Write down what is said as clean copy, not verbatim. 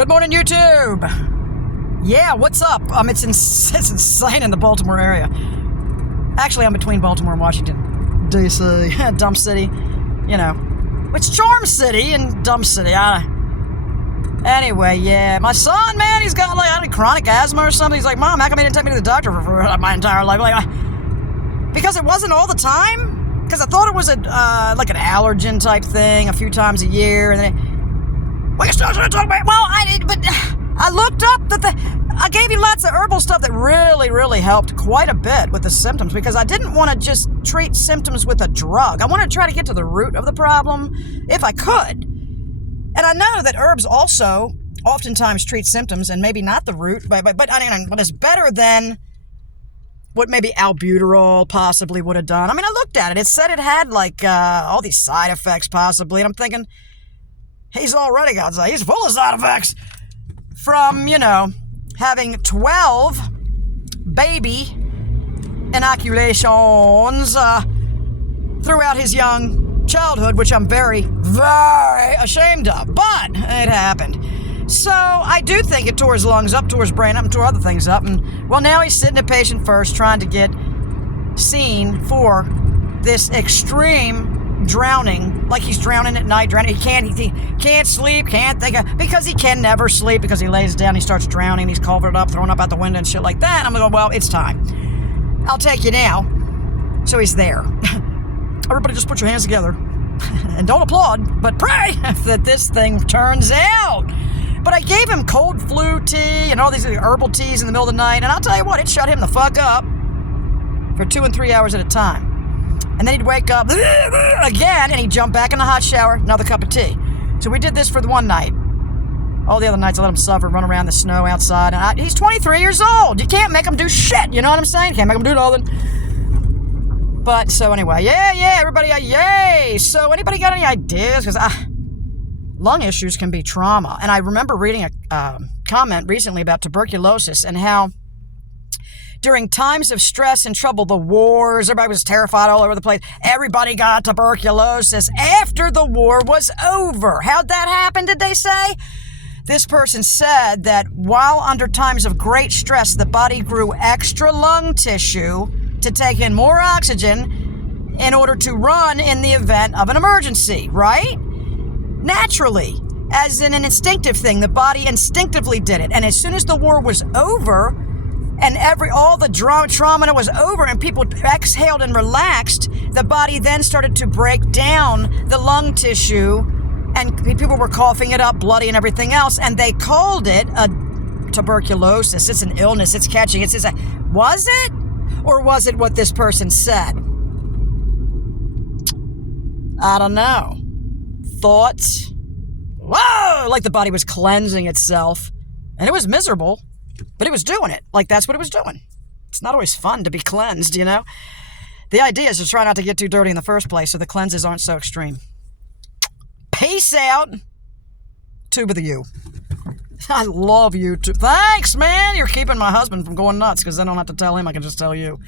Good morning, YouTube. Yeah, what's up? It's insane in the Baltimore area. Actually, I'm between Baltimore and Washington, D.C. Dumb city. You know, it's Charm City and Dumb City. Anyway, yeah, my son, man, he's got like chronic asthma or something. He's like, Mom, how come you didn't take me to the doctor for my entire life? Because it wasn't all the time. Because I thought it was like an allergen type thing a few times a year, and then. Well, you're still trying to talk about. Well, I looked up I gave you lots of herbal stuff that really helped quite a bit with the symptoms, because I didn't want to just treat symptoms with a drug. I wanted to try to get to the root of the problem if I could. And I know that herbs also oftentimes treat symptoms and maybe not the root, but it's better than what maybe albuterol possibly would have done. I mean, I looked at it. It said it had like all these side effects possibly, and I'm thinking, he's already got, he's full of side effects from, having 12 baby inoculations throughout his young childhood, which I'm very ashamed of, but it happened. So I do think it tore his lungs up, tore his brain up, and tore other things up. And well, now he's sitting at patient first trying to get seen for this extreme drowning, like he's drowning at night, drowning. He can't sleep, can't think because he can never sleep, because he lays down, he starts drowning, he's covered up, throwing up out the window and shit like that. And I'm going, well, it's time. I'll take you now. So he's there. Everybody just put your hands together and don't applaud, but pray that this thing turns out. But I gave him cold flu tea and all these herbal teas in the middle of the night, and I'll tell you what, it shut him the fuck up for 2 and 3 hours at a time. And then he'd wake up again, and he'd jump back in the hot shower, another cup of tea. So we did this for the one night. All the other nights I let him suffer, run around the snow outside. And he's 23 years old. You can't make him do shit, you know what I'm saying? Can't make him do nothing. But, so anyway, yeah, everybody, yay! So anybody got any ideas? Because lung issues can be trauma. And I remember reading a comment recently about tuberculosis and how during times of stress and trouble, the wars, everybody was terrified all over the place. Everybody got tuberculosis after the war was over. How'd that happen, did they say? This person said that while under times of great stress, the body grew extra lung tissue to take in more oxygen in order to run in the event of an emergency, right? Naturally, as in an instinctive thing, the body instinctively did it. And as soon as the war was over, and all the trauma was over and people exhaled and relaxed, the body then started to break down the lung tissue, and people were coughing it up, bloody and everything else, and they called it a tuberculosis. It's an illness. It's catching. Was it? Or was it what this person said? I don't know. Thoughts? Whoa! Like the body was cleansing itself, and it was miserable. But it was doing it. Like, that's what it was doing. It's not always fun to be cleansed, you know? The idea is to try not to get too dirty in the first place so the cleanses aren't so extreme. Peace out. Tube of the U. I love you too. Thanks, man. You're keeping my husband from going nuts, because I don't have to tell him. I can just tell you.